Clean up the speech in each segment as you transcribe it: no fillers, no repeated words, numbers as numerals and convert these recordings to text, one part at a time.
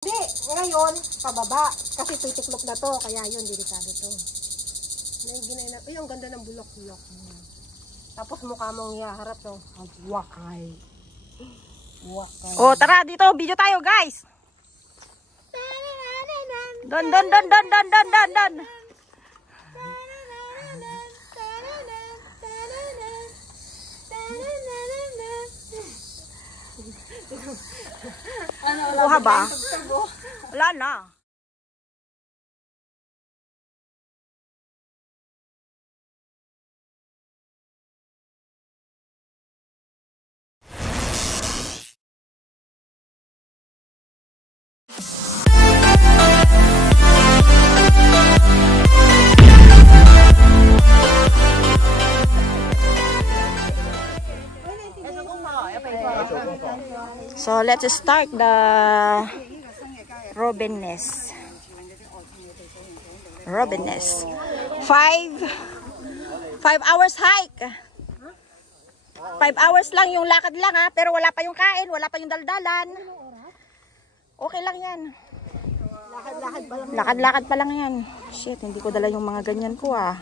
Hindi, ngayon, pababa. Kasi titiklop na to, kaya yun, delikado to. Ay, ang ganda ng bulok-bulok. Tapos mukha mong ihaharap to. Wakay. Wakay. Oh, tara dito, video tayo, guys. Don. Kuha ba? Wala na. So let's start the robin nest. 5 hours hike. 5 hours lang yung lakad lang ha, pero wala pa yung kain, wala pa yung daldalan. Okay lang yan. Lakad-lakad pa lang yan. Shit, hindi ko dala yung mga ganyan ko ah.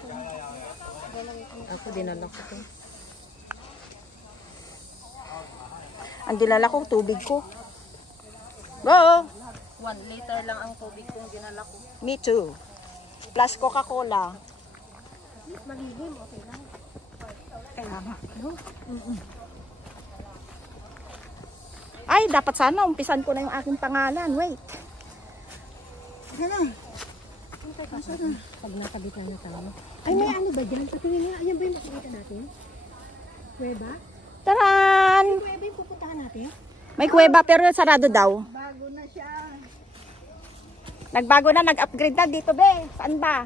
Ako dinala ko to. Ang dinala ko, tubig ko. Go! 1 liter lang ang tubig kong dinala ko. Me too. Plus Coca-Cola. Magiging, okay lang. Kaya nga. Ay, dapat sana umpisan ko na yung aking pangalan. Wait. Ano? Pag nakabitan na tayo. Ay, may ano ba dyan? Patingin nila. Ayan ba yung makikita natin? Kuweba? Taran! May kuweba yung pupuntahan natin? May kuweba pero sarado daw. Bago na siya. Nagbago na, nag-upgrade na dito, be. Saan ba?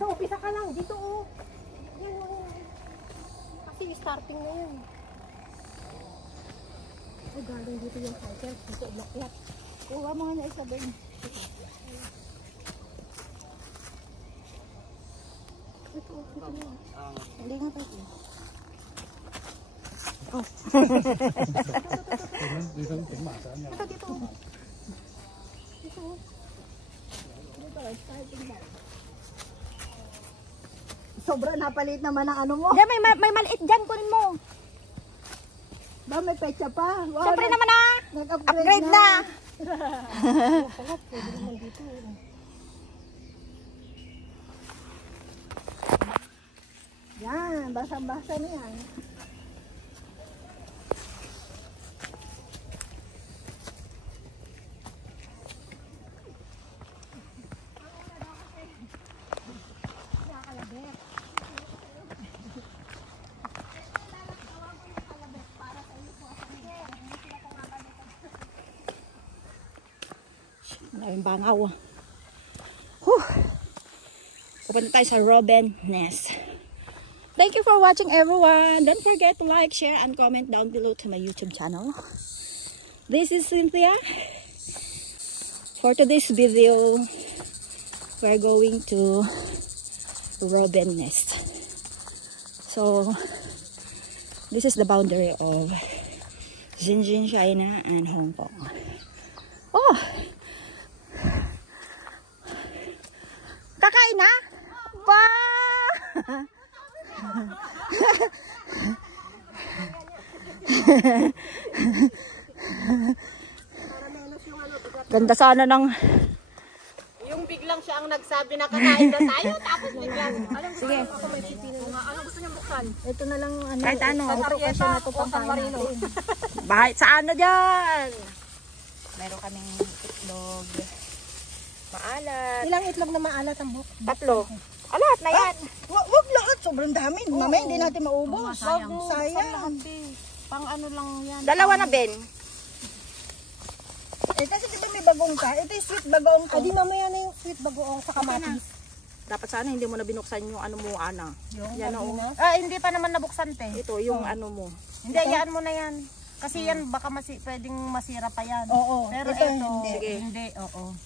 So, upisa ka lang. Dito, oh. Yan, oh. Kasi starting na yan. Ay, galing dito yung cycle. Dito, umakyat. Kuha mo nga na isa ba yun? Ito na. Hindi nga tayo. Oh. Dito. Sobra napalit naman ang ano mo. Diyan, may maliit dyan. Kunin mo. Ba, may pecha pa. Wow, Siyempre naman ah. nag-upgrade Upgrade na. Yan, basang-basa na yan. Maraming bangaw. Whew. Pupunta tayo sa robin nest. Thank you for watching, everyone. Don't forget to like, share, and comment down below to my YouTube channel. This is Cynthia. For today's video, we're going to robin nest. So, this is the boundary of Xinjiang, China, and Hong Kong. Oh! Kakain na? Pa! Ganda sana ng... Yung biglang siya ang nagsabi na kakain na tayo, tapos biglang... Sige. Ano gusto niyo buksan? Ito na lang ano. Kahit ano. Ito kasi na ito pang Marino. Bahit sa ano dyan? Meron kaming itlog. Maalat. Ilang itlog na maalat ang buhok? 3. Alat na yan. Wag lahat, sobrang dami. Mamaya hindi natin maubos. Sayang. Pang ano lang yan. 2 na, Ben. Eh kasi diba may bagong ka? Ito yung sweet bagoong ka. Di mamaya na yung sweet bagoong sa kamatis. Dapat sana hindi mo na binuksan yung ano mo, Ana. Yan o. Hindi pa naman nabuksan te. Ito yung ano mo. Hindi, yan mo na yan. Kasi yan baka pwedeng masira pa yan. Oo. Pero ito hindi. Oo.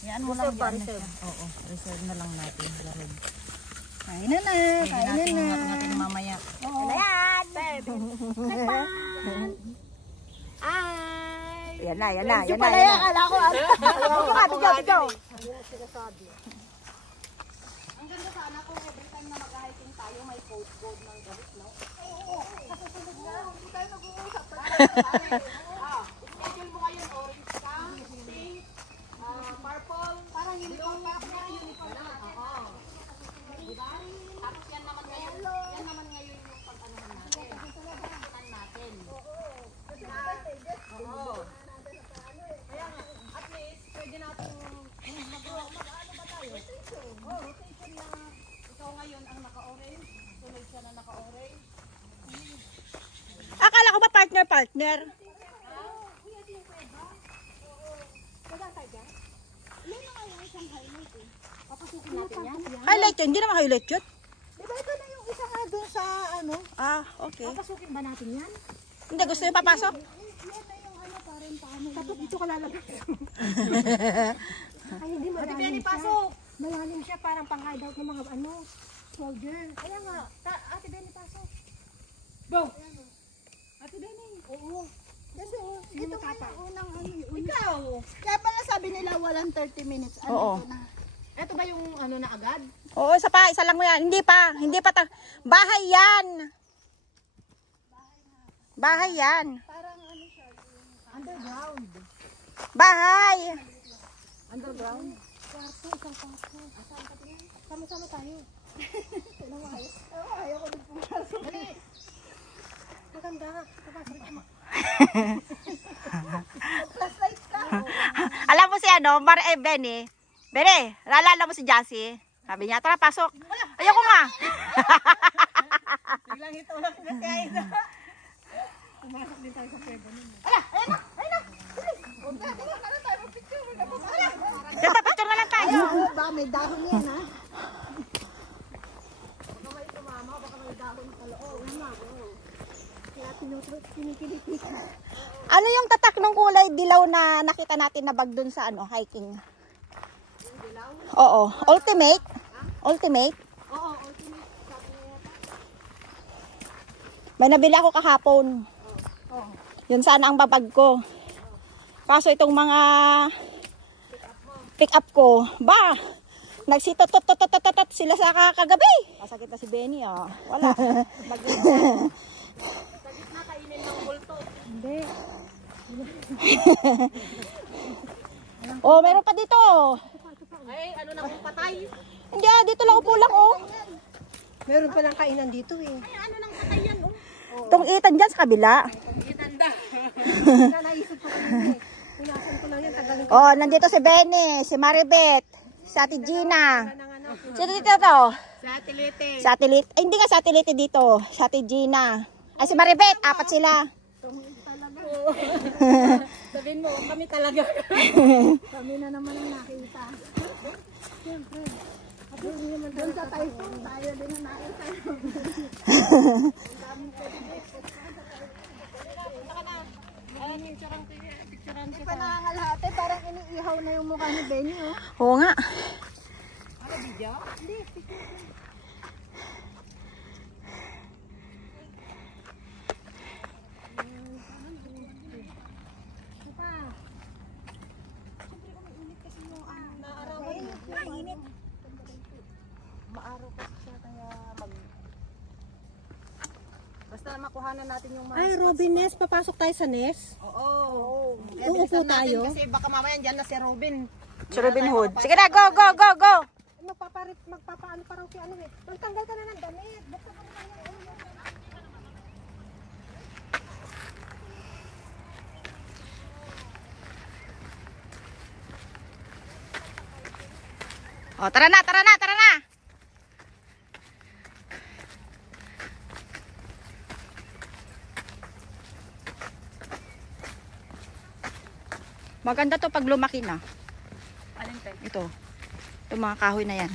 Yan mo lang yan. Oo. Reserve na lang natin. Kain na na. Kain na na. Natin mamaya. Oo. Ayan. Bye. Ay. Yan na, yan na, yan na. Pala yan, akala ko. Tigaw. Ang ganda sana kung every time na mag-hiking tayo, may code ng galit, no? Oo. Sa susunod na, hindi tayo nag-uusap. Schedule mo ngayon, orange ka, pink, purple, parang uniform pa. Uniform na. Oo. Diba? Tapos yan naman ngayon yung pag-anuhan natin. Pag-anuhan natin. Oo. Kaya nga, at least, pwede natin mag-ano ba tayo? Oo, rotation na ikaw ngayon ang naka-orange, sunod siya na naka-orange. Akala ko ba partner? Highlight yun, hindi naman highlight yun. Diba ito na yung isa nga dun sa ano? Ah, okay. Papasukin ba natin yan? Hindi, gusto yung papasok? Yan na yung ano, parang paano. Tapos dito ka lalagay. Ay, hindi malalim siya. Pasok. Malalim siya, parang pang-hideout ng mga ano, soldier. Kaya nga, Ate Benny, pasok. Go! Ate Benny. Oo. Kasi ito nga yung unang ano. Ikaw! Kaya pala sabi nila walang 30 minutes. Ano Oo. ito na? Ito ba yung ano na agad? Oo, isa lang mo yan. Hindi pa. Bahay yan. Bahay yan. Parang ano siya, underground. Bahay. Underground? Kwarto, isang kwarto. Saan ka tingin? Sama-sama tayo. Ayaw ko din pumasok. Dali. Maganda. Kapasok ka. Flashlight ka. Alam mo si Benny. Benny, naalala mo si Jassy? Sabi niya, tara, pasok. Ayoko nga. Biglang ito lang kasi ay ito. Pumasok din tayo sa pwede nun. Ala, ayun na. Ganda, picture na lang tayo. Ba, may dahon yan, ha? Baka may tumama, baka may dahon sa loob. Kaya pinipiliti ka. Ano yung tatak ng kulay dilaw na nakita natin na bag dun sa hiking? Oo, ultimate. Ultimate. Oo, ultimate. May nabili ako kahapon. Yun sana ang babag ko. Kaso itong mga pick up ko, nagsitotot sila sa kagabi. Masakit na si Benny, wala. Sa gitna kainin ng bulto. Hindi. Oh, meron pa dito. Ay, ano na kung patay? Hindi, dito lang upo lang, Meron palang kainan dito, eh. Ay, ano nang patay yan, Itong itan dyan sa kabila. Itanda. Naisip ko kanina, Punasan ko lang yan, tagalin ko. Oh, nandito si Benny, si Maribeth, si Ate Gina. Sino dito to? Satellite. Satellite. Ay, hindi nga satellite dito. Si Ate Gina. Ay, si Maribeth, 4 sila. Talaga. Sabihin mo, kami talaga. Kami na naman ang nakita. Siyempre. Doon sa typhoon, tayo din ang nakita. Hindi pa nangangalahati, parang iniihaw na yung mukha ni Benny, Oo nga. Ano, video? Hindi, maaraw kasi siya kaya basta makuhanan natin yung mga Ay, Robin Ness, papasok tayo sa Ness. Oo. Uupo tayo. Kasi baka mamaya dyan na si Robin. Si Robin Hood. Sige na, go. Magpapaano parang si ano eh. Magtanggal ka na ng damit. Basta ka na ng Oh, tara na. Maganda to pag lumaki na. Alin tayo? Ito. Itong mga kahoy na yan.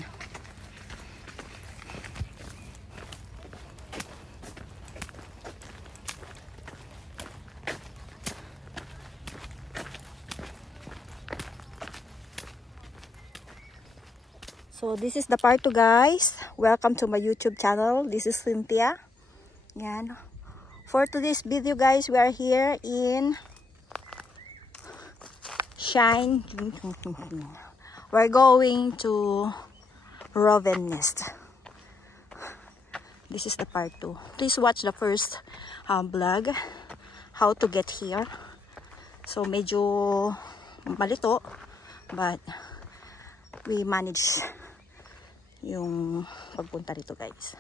So this is the part 2, guys. Welcome to my YouTube channel. This is Cynthia. Yan. For today's video, guys, we are here in shine. We're going to Robin Nest. This is the part 2. Please watch the first vlog, how to get here. So medyo malito, but we manage yung pagpunta dito, guys.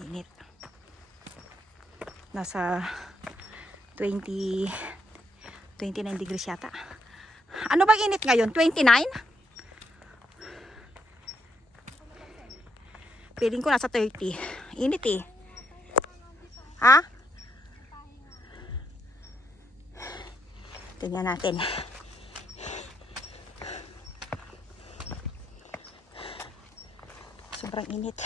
Init. Nasa 29 degrees yata. Ano bang init ngayon? 29? Piling ko nasa 30. Init eh. Ha? Tingnan natin. Sobrang init.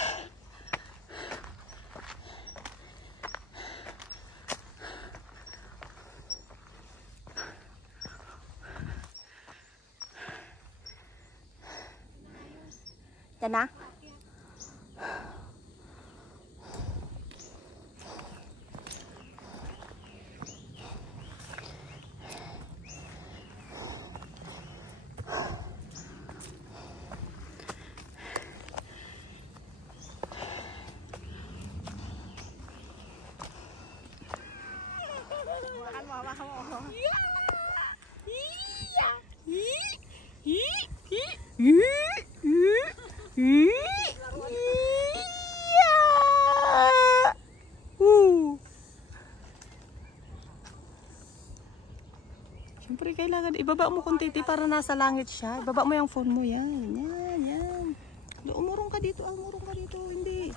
Yan na. Siyempre kailangan ibaba mo konti para nasa langit siya. Ibaba mo yung phone mo, yan. Yan. Umurong ka dito, umurong ka dito. Hindi.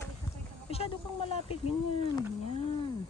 Masyado kang malapit, ganyan. Yan.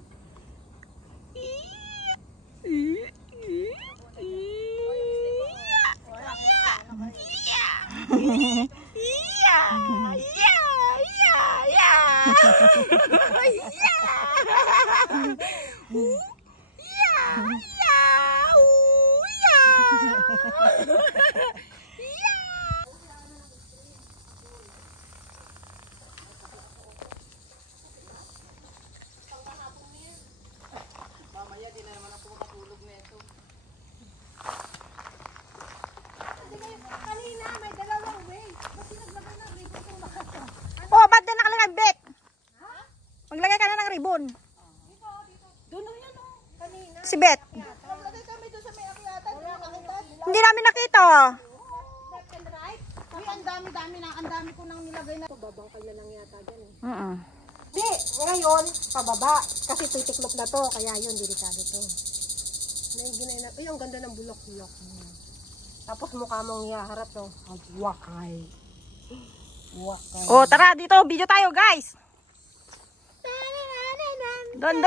Maglagay ka na ng ribbon. Si Beth. Hindi namin nakita. Ang dami ko nang nilagay na. Babangkal na lang yata dyan eh. Hindi, ngayon, pababa. Kasi titiklop na to, kaya yun, delikado to. Ay, ang ganda ng bulok-bulok. Tapos mukha mong ihaharap to. Wakay. Oh, tara dito, video tayo, guys. Don.